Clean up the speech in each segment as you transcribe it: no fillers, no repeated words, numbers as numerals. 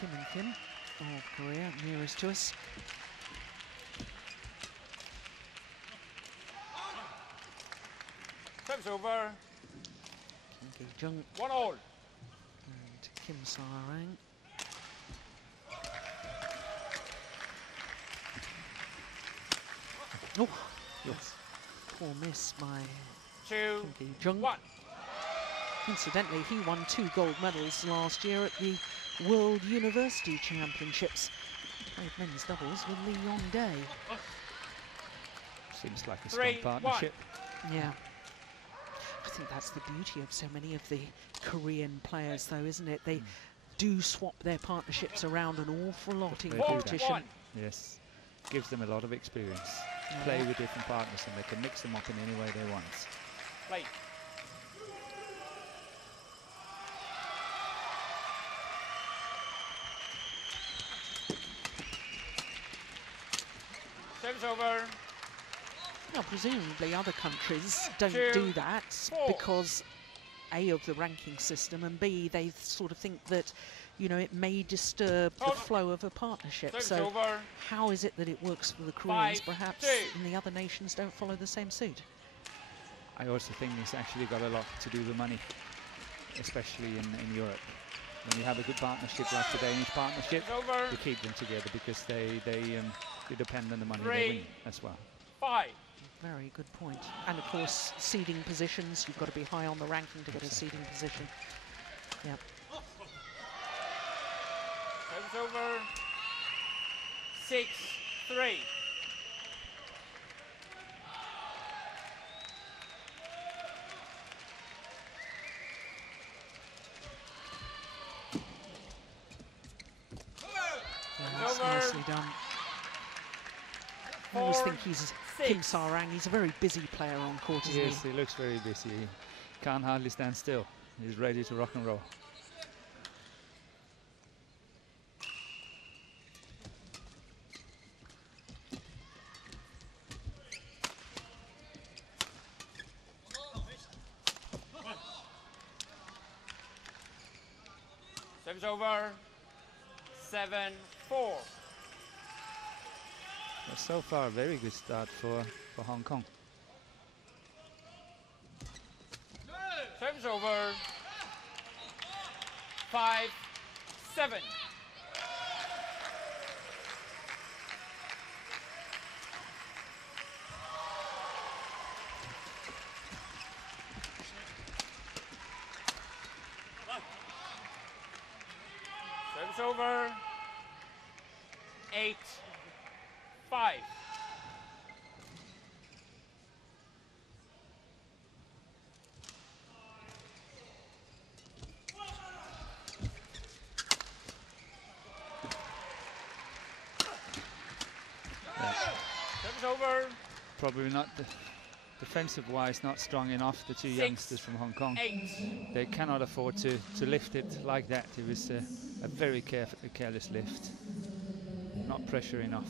Kim and Kim of Korea, nearest to us. Time's over. Jung 1-all. and Kim Sarang. Oh, yes. Poor miss by 2-1. Jung. Incidentally, he won 2 gold medals last year at the World University Championships. Played men's doubles with Li-Ning Day. Seems like a strong partnership. Yeah. I think that's the beauty of so many of the Korean players, though, isn't it? They do swap their partnerships around an awful lot in competition. Yes, gives them a lot of experience. Play with different partners, and they can mix them up in any way they want. Play. Service over. Now, presumably other countries don't do that because A, of the ranking system, and B, they sort of think that, you know, it may disturb the flow of a partnership. So how is it that it works for the Koreans? Perhaps in the other nations don't follow the same suit. I also think it's actually got a lot to do with money, especially in Europe. When you have a good partnership like the Danish partnership, you keep them together because they depend on the money they win as well. 5. Very good point. And of course, seeding positions, you've got to be high on the ranking to get a seeding position. Yeah. Service over. 6-3. That's nicely done. I always think Kim Sarang, he's a very busy player on court, isn't he? Yes, he looks very busy. He can't hardly stand still. He's ready to rock and roll. Service over. 7-4. Well, so far, a very good start for Hong Kong. Service over. 5-7. Service over. 8-5. Service over. Probably not defensive-wise, not strong enough. The two youngsters from Hong Kong, they cannot afford to lift it like that. It was a very careless lift, not pressure enough.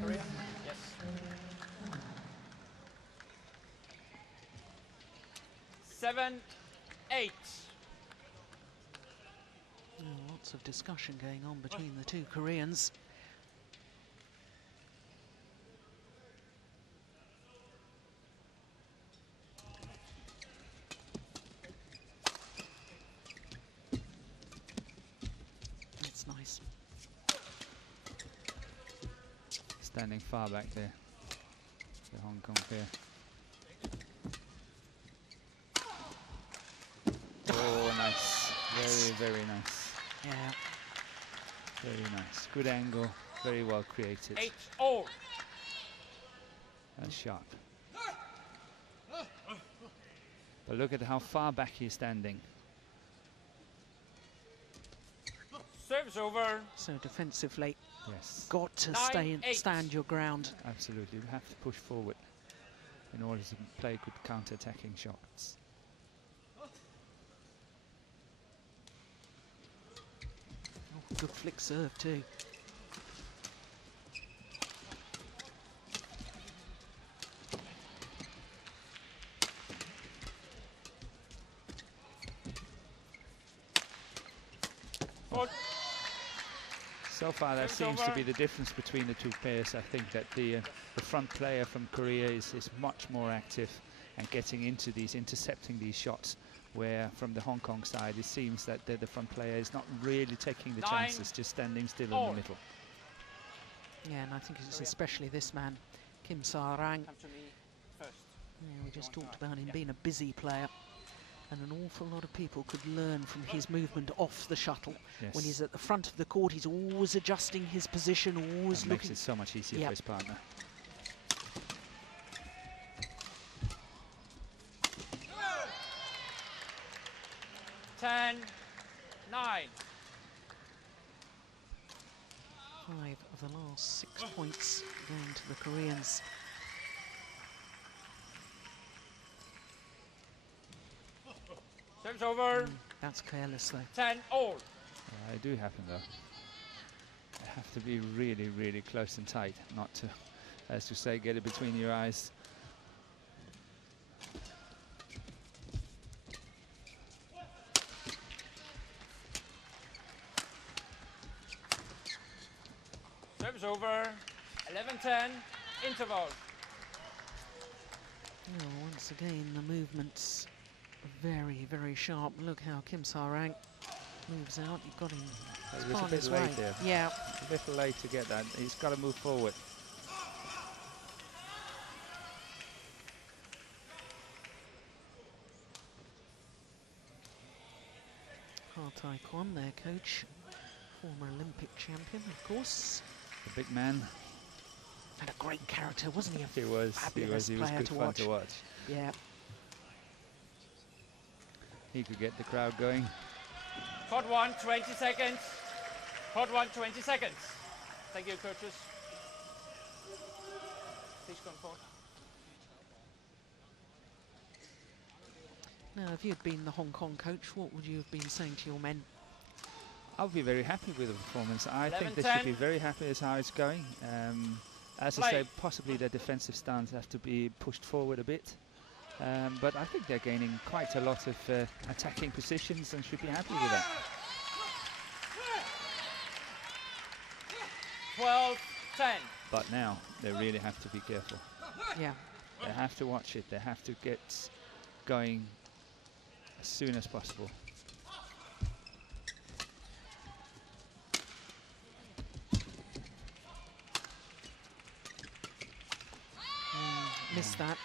Korea? Yes. 7-8. Lots of discussion going on between the two Koreans. That's nice. Standing far back there, the Hong Kong pair. Oh, nice. Very, very nice. Yeah. Very nice. Good angle. Very well created. 8-all. And sharp. But look at how far back he's standing. Service over. So defensively, Yes. got to stand your ground. Absolutely. You have to push forward in order to play good counter-attacking shots. Oh, good flick serve too. So far, that seems to be the difference between the two pairs. I think that the front player from Korea is much more active and getting into these, intercepting these shots, where from the Hong Kong side, it seems that the front player is not really taking the chances, just standing still in the middle. Yeah, and I think it's especially this man, Kim Sa-rang. Come to me first. Yeah, we just talked about him being a busy player, and an awful lot of people could learn from his movement off the shuttle. Yes. When he's at the front of the court, he's always adjusting his position, always That looking. makes it so much easier for his partner. 10, 9. 5 of the last 6 points going to the Koreans. Service over. That's careless though. 10 all. It do happen though. You have to be really, really close and tight, not to, as you say, get it between your eyes. Service over. 11-10. Interval. Oh, once again, the movements are very, very sharp. Look how Kim Sa-rang moves out. You've got him. He was a bit late there. Yeah. A little late to get that. He's got to move forward. Ha Tai-kwon, their coach, former Olympic champion, of course. The big man. And a great character, wasn't he? He was good fun to watch. Yeah. He could get the crowd going. Court 1, 20 seconds. Court 1, 20 seconds. Thank you, coaches. Please come forward. Now, if you'd been the Hong Kong coach, what would you have been saying to your men? I'll be very happy with the performance. I 11, think they 10. should be very happy with how it's going. As I say, possibly their defensive stance have to be pushed forward a bit. But I think they're gaining quite a lot of attacking positions and should be happy with that. 12-10. But now they really have to be careful. Yeah. They have to watch it. They have to get going as soon as possible. Missed that.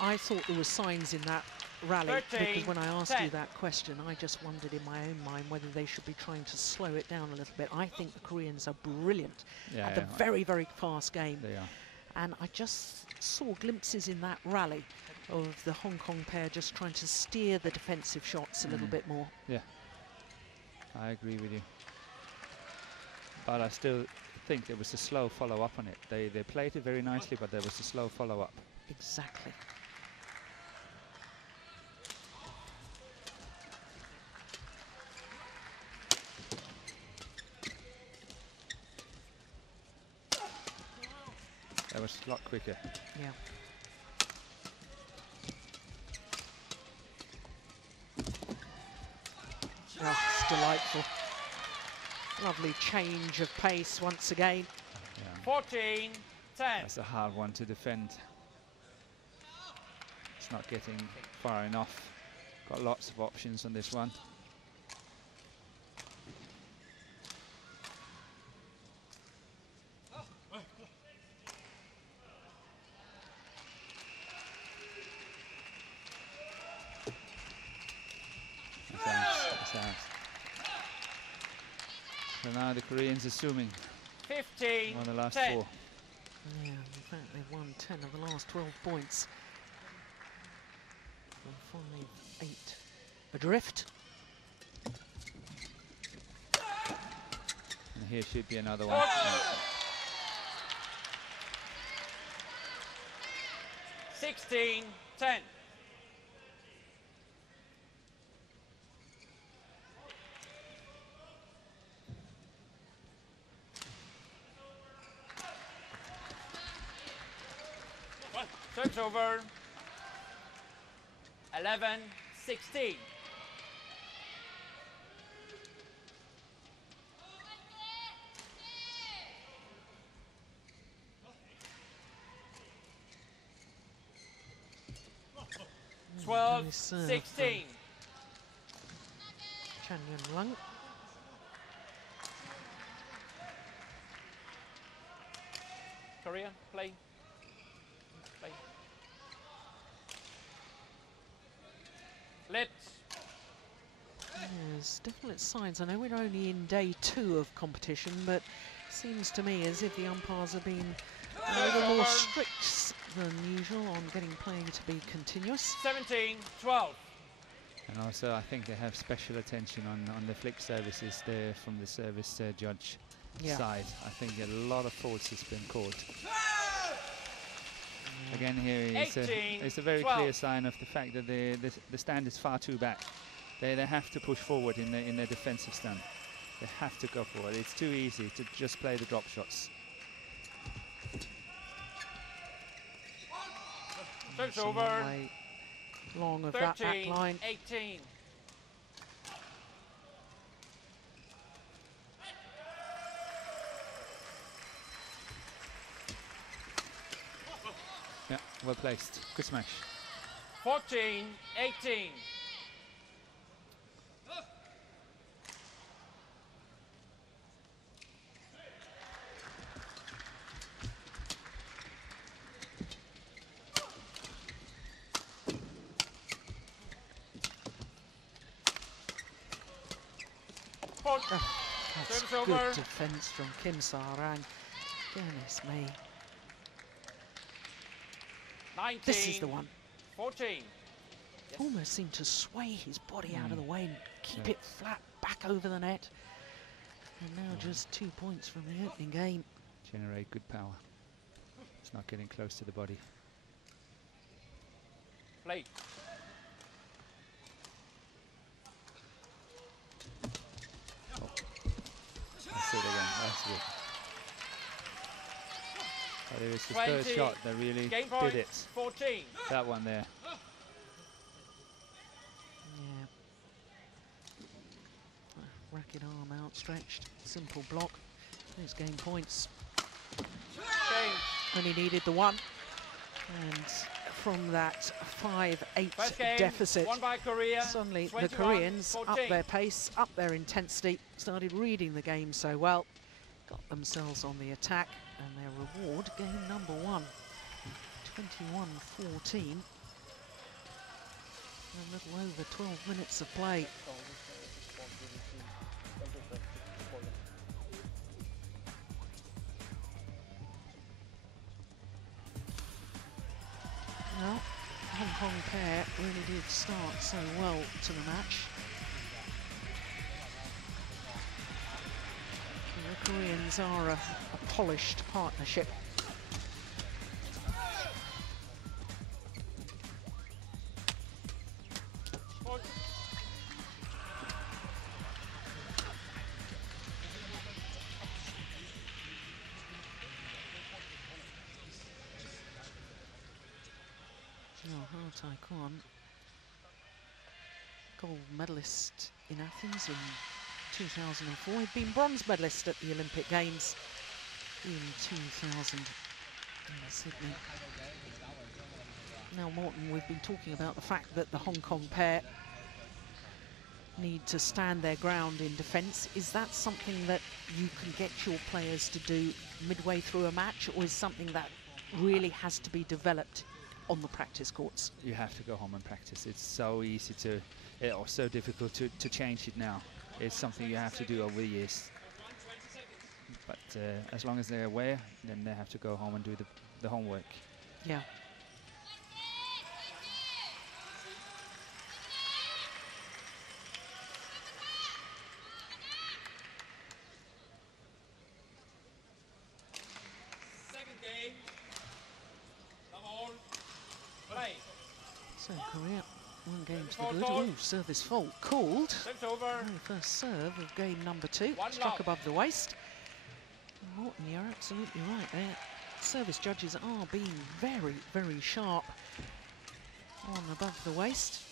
I thought there were signs in that rally 13, because when I asked 10. you that question, I just wondered in my own mind whether they should be trying to slow it down a little bit. I think the Koreans are brilliant at the very, very fast game. They are. And I just saw glimpses in that rally of the Hong Kong pair just trying to steer the defensive shots a little bit more. Yeah, I agree with you. But I still think there was a slow follow-up on it. They played it very nicely, but there was a slow follow-up. Exactly. That was a lot quicker. Yeah. Oh, it's delightful. Lovely change of pace once again. Yeah. 14-10. That's a hard one to defend. It's not getting far enough. Got lots of options on this one. That's out. So now the Koreans assuming 15, won the last 10. 4. Yeah, in fact, they've won 10 of the last 12 points. 5, 8 adrift. And here should be another one. Yeah. 16-10. Service over. 11-16. 12-16. Chan Yun Lung. Korea, play. Play. Let's. There's definite signs. I know we're only in day 2 of competition, but seems to me as if the umpires have been a little more strict than usual on getting play to be continuous. 17-12. And also, I think they have special attention on the flick services there from the service judge side. I think a lot of faults has been caught. Again, here it's a very 12. clear sign of the fact that the stand is far too back. They have to push forward in their defensive stand. They have to go forward. It's too easy to just play the drop shots. It's over. Long of that back line. 18. Yeah, well placed. Good smash. 14-18. That's good defence from Kim Sarang. Goodness me. 19. This is the one. 14. Yes. Almost seemed to sway his body out of the way and keep it flat back over the net. And now just 2 points from the opening game. Generate good power. It's not getting close to the body. Play. Let's see it again. That's good. But it was the first shot that really did it. 14. That one there. Yeah. Racket arm outstretched. Simple block. There's game points. Only needed the one. And from that 5-8 deficit, won by Korea, suddenly the Koreans up their pace, up their intensity, started reading the game so well, got themselves on the attack, and their reward, game number 1, 21-14. A little over 12 minutes of play. Well, Hong Kong pair really did start so well to the match. The Koreans are a polished partnership. Taekwon, gold medalist in Athens in 2004. He'd been bronze medalist at the Olympic Games in 2000 in Sydney. Now, Morton, we've been talking about the fact that the Hong Kong pair need to stand their ground in defence. Is that something that you can get your players to do midway through a match, or is something that really has to be developed on the practice courts? You have to go home and practice. It's so easy to, or so difficult to change it now. It's something you have to do over the years. But as long as they're aware, then they have to go home and do the homework. Yeah. So Korea, 1 game to the good. Ooh, service fault called. Very first serve of game number 2. Struck above the waist. Morton, you're absolutely right there. Service judges are being very, very sharp on above the waist.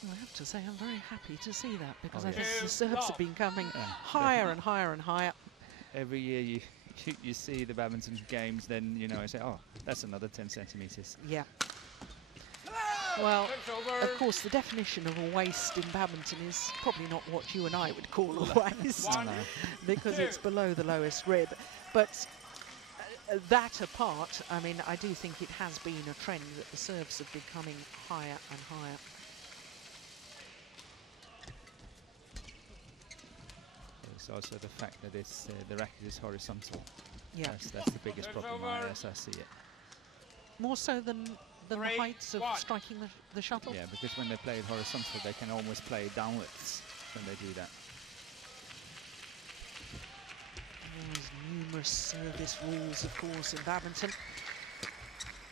And I have to say, I'm very happy to see that, because I think the serves have been coming higher and higher and higher. Every year you see the badminton games, then you know, I say, oh, that's another 10 centimeters. Yeah. Well, of course, the definition of a waist in badminton is probably not what you and I would call a waist, because it's below the lowest rib. But that apart, I mean, I do think it has been a trend that the serves are becoming higher and higher. There's also the fact that it's the racket is horizontal. Yeah, that's the biggest problem as I see it. More so than the heights of striking the shuttle? Yeah, because when they play it horizontal, they can almost play it downwards when they do that. There's numerous service rules, of course, in badminton.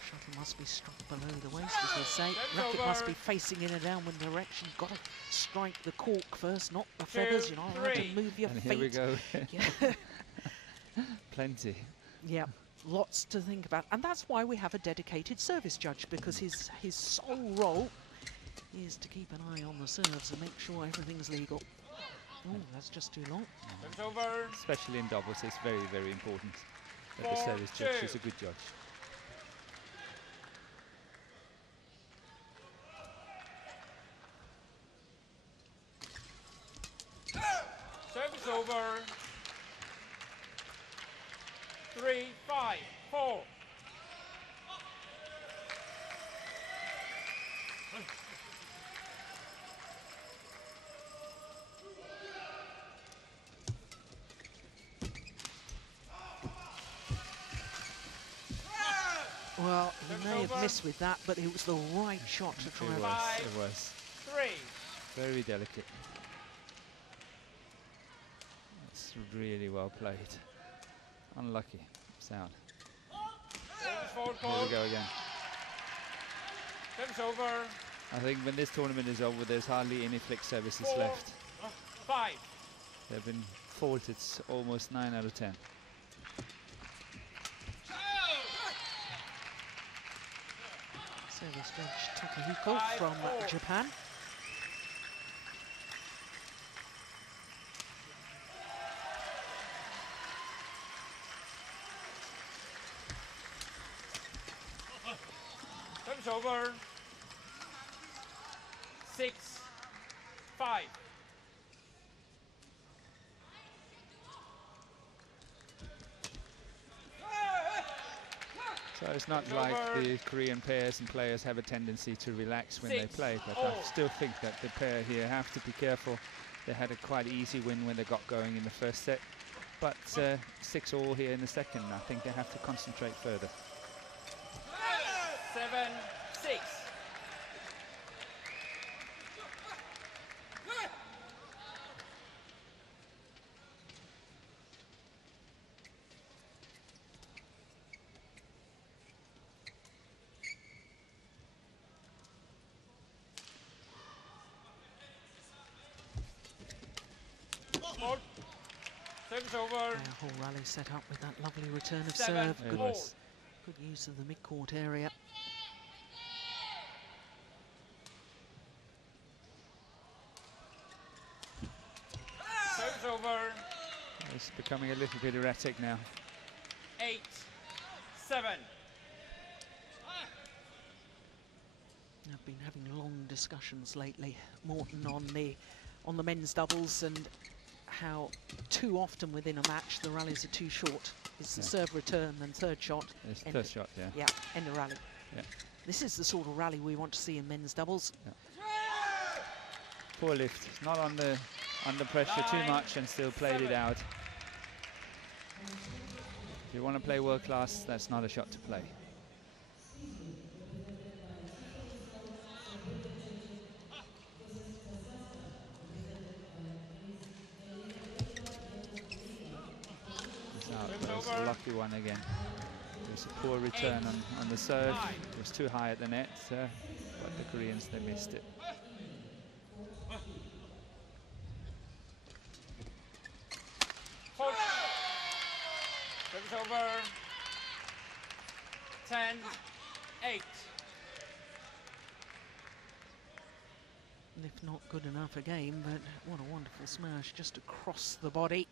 Shuttle must be struck below the waist, as they say. Racket must be facing in a downward direction. Got to strike the cork first, not the feathers. You're not allowed to move your feet. Here we go. Yeah. Plenty. Yeah. Lots to think about, and that's why we have a dedicated service judge, because his sole role is to keep an eye on the serves and make sure everything's legal. Oh, that's just too long. Especially in doubles, it's very, very important that the service judge is a good judge. Service over. 3, 5, 4. Well, he may have missed with that, but it was the right shot to try. It was. 3. Very delicate. It's really well played. Unlucky. Sound. Here we go again. Service over. I think when this tournament is over, there's hardly any flick services left. 5. They've been faulted almost 9 out of 10. Service judge Takahiko from Japan. Service over. 6, 5. So it's not like the Korean pairs and players have a tendency to relax when they play, but I still think that the pair here have to be careful. They had a quite easy win when they got going in the first set, but 6-all here in the second. I think they have to concentrate further. 7, 6. Service over. Whole rally set up with that lovely return of 7, serve. Good use of the mid-court area. Service over. It's becoming a little bit erratic now. 8, 7. I've been having long discussions lately, Morton, on the men's doubles and how too often within a match the rallies are too short. It's the serve return, then third shot. It's third shot, yeah. Yeah, end of rally. Yeah. This is the sort of rally we want to see in men's doubles. Yeah. Poor lift, not under pressure too much and still played it out. If you want to play world class, that's not a shot to play. A lucky one again. There's a poor return on the serve. It was too high at the net, but the Koreans, they missed it. Service over. 10, 8. If not good enough again, but what a wonderful smash just across the body.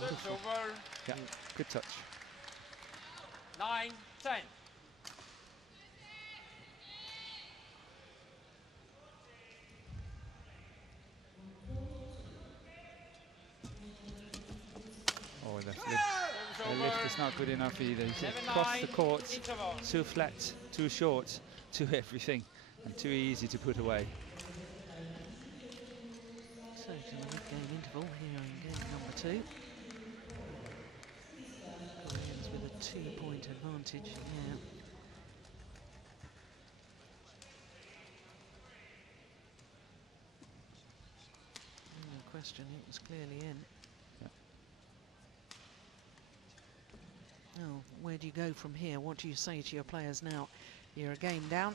That's beautiful. Yeah, good touch. 9-10. Oh, the lift is not good enough either. He's across the court, too flat, too short, too everything, and too easy to put away. So to the mid-game interval here in game number 2. Koreans with a 2-point advantage here. No question, it was clearly in. Oh, where do you go from here? What do you say to your players now? You're a game down.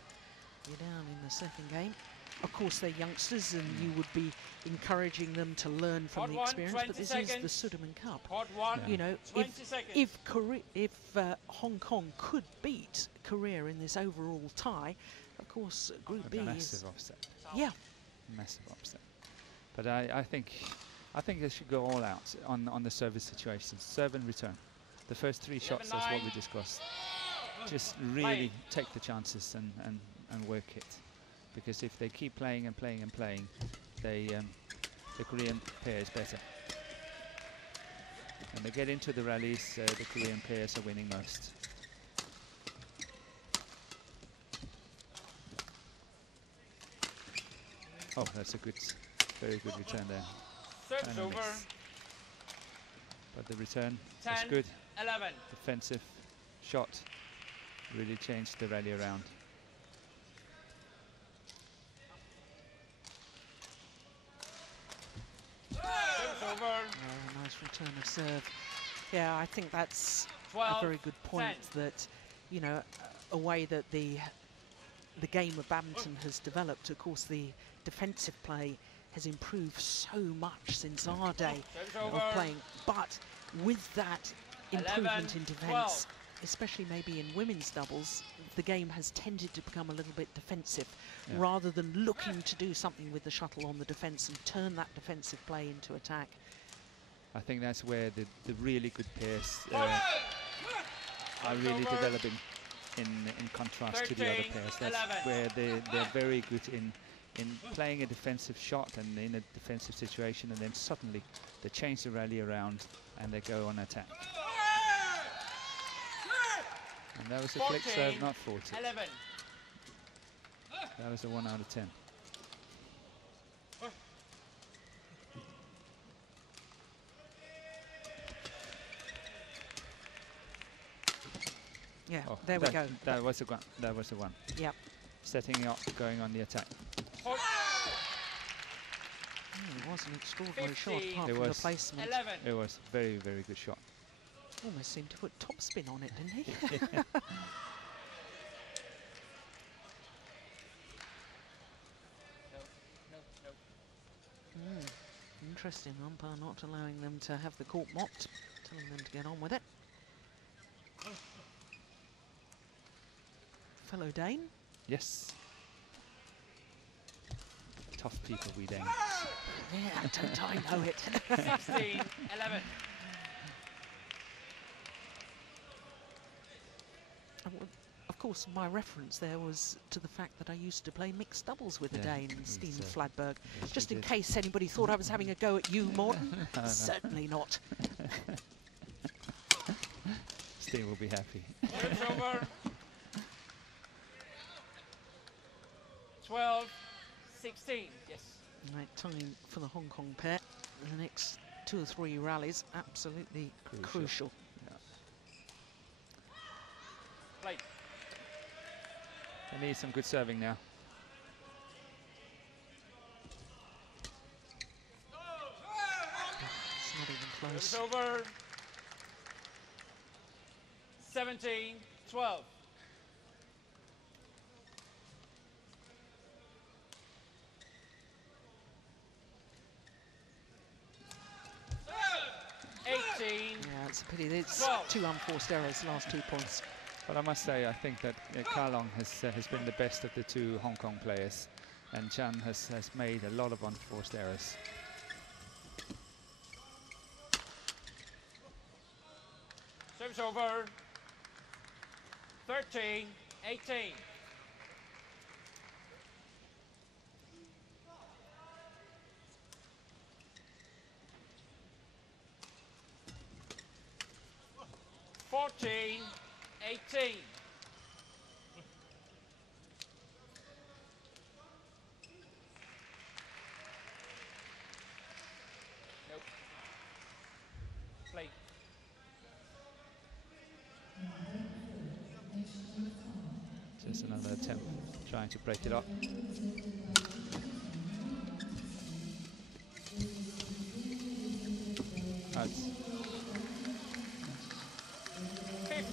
You're down in the second game. Of course, they're youngsters, and you would be encouraging them to learn from the experience. But this is the Sudirman Cup. You know, if Hong Kong could beat Korea in this overall tie, of course, Group B is massive upset. Yeah, massive upset. But I think they should go all out on the service situations, serve and return. The first 3 shots, that's what we discussed. Just really take the chances and work it. Because if they keep playing and playing and playing, the Korean pair is better. When they get into the rallies, the Korean pairs are winning most. Oh, that's a very good return there. Serve's over. But the return 10, was good. 11. Defensive shot really changed the rally around. Serve's over. oh, nice return of serve. Yeah, I think that's 12, a very good point. 10. That, you know, a way that the game of badminton has developed. Of course, the defensive play has improved so much since our day of playing. But with that improvement in defence, especially maybe in women's doubles, the game has tended to become a little bit defensive rather than looking to do something with the shuttle on the defence and turn that defensive play into attack. I think that's where the really good pairs are really developing in contrast 13, to the other pairs. That's 11. where they're very good in playing a defensive shot and in a defensive situation, and then suddenly they change the rally around and they go on attack. And that was a 14, flick serve, not 40. 11. That was a 1 out of 10. Yeah, Oh, there we go. That was a one. That was a one. Yep. Setting up, going on the attack. It was an extraordinary shot, apart It from the was. placement. 11. It was very, very good shot. Almost seemed to put topspin on it, didn't he? Interesting, umpire not allowing them to have the court mopped, telling them to get on with it. Fellow Dane? Yes. Tough people, we Danes. Yeah, don't I know it. 16, 11. Of course, my reference there was to the fact that I used to play mixed doubles with a Dane, Steen Fladberg. Yes, Just in case anybody thought I was having a go at you, Morten. No. Certainly not. Steen will be happy. It's over. 12, 16. Yes. Right, time for the Hong Kong pair. The next 2 or 3 rallies, absolutely crucial. Yeah. Play. They need some good serving now. It's not even close. It's over. 17, 12. Yeah, it's a pity. It's 2 unforced errors, last 2 points. But I must say, I think that Kalong has been the best of the 2 Hong Kong players, and Chan has made a lot of unforced errors. Serves over. 13-18. Fourteen, 18. Nope. Play. Just another attempt trying to break it up.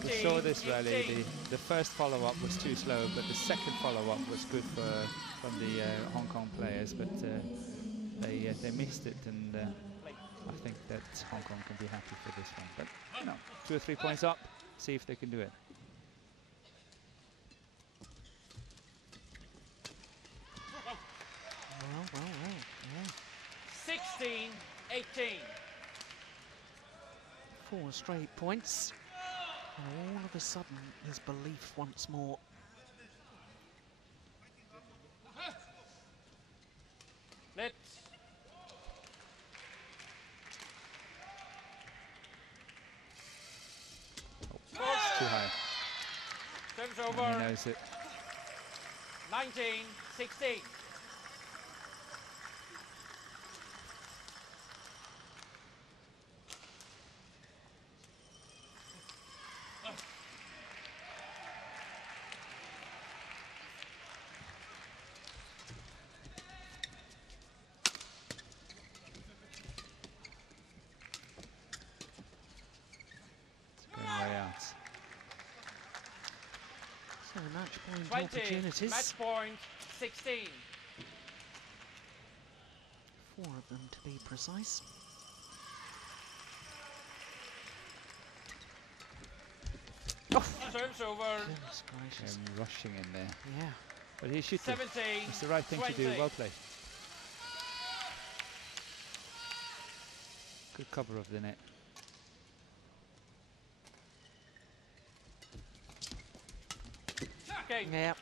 We saw this rally, the first follow-up was too slow, but the second follow-up was good from the Hong Kong players, but they missed it, and I think that Hong Kong can be happy for this one. But you know, 2 or 3 points up, see if they can do it. Well, yeah. 16-18. 4 straight points. And all of a sudden, there's belief once more. Let's. It's too high. Serves over. And he knows it. 19-16. So match point opportunities. Match point 16. 4 of them to be precise. Oh. Serves over. Goodness gracious. And rushing in there. Yeah. But he should 17. It's the right thing 20. to do. Well played. Good cover of the net. Okay. Yeah.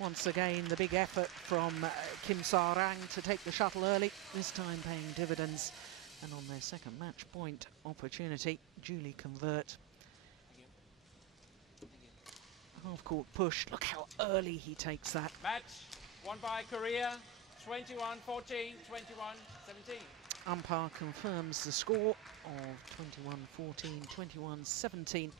Once again, the big effort from Kim Sa-rang to take the shuttle early, this time paying dividends. And on their second match point opportunity, duly convert. Half-court push. Look how early he takes that. Match won by Korea. 21-14, 21-17. Umpire confirms the score of 21-14, 21-17 in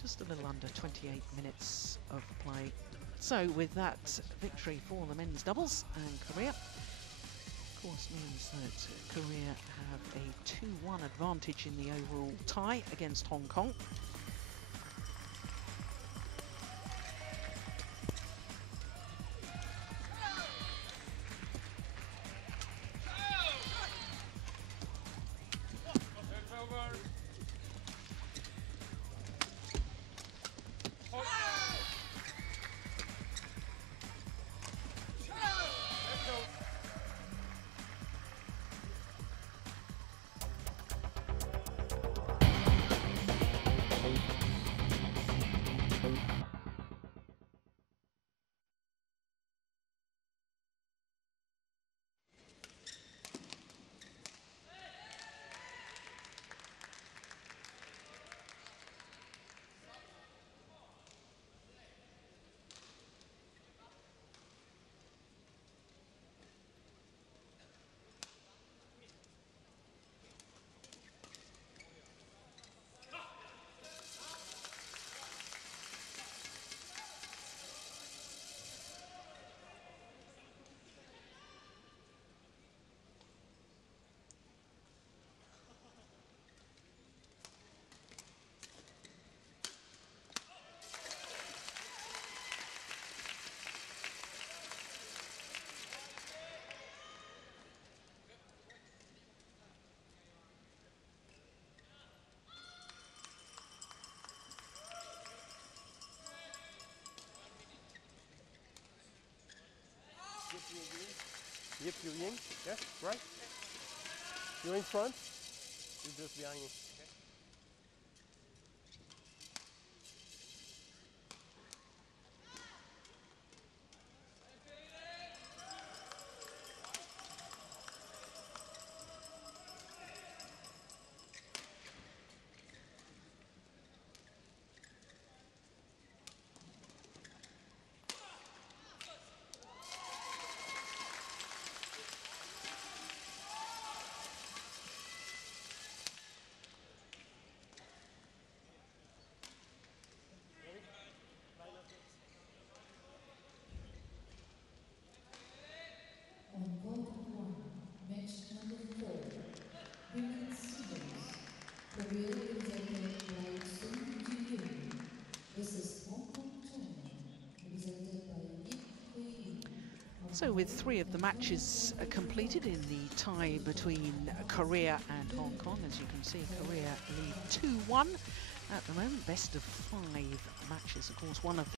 just a little under 28 minutes of play. So with that victory for the men's doubles, and Korea, of course, means that Korea have a 2-1 advantage in the overall tie against Hong Kong. Yip, you Ying, yes, right? You're in front. You just behind me. On court 1, match number 4, women's singles, Korea represented by Jung versus Hong Kong, China, represented by Li-Ning. So with 3 of the matches completed in the tie between Korea and Hong Kong, as you can see, Korea lead 2-1 at the moment, best of 5 matches. Of course, one of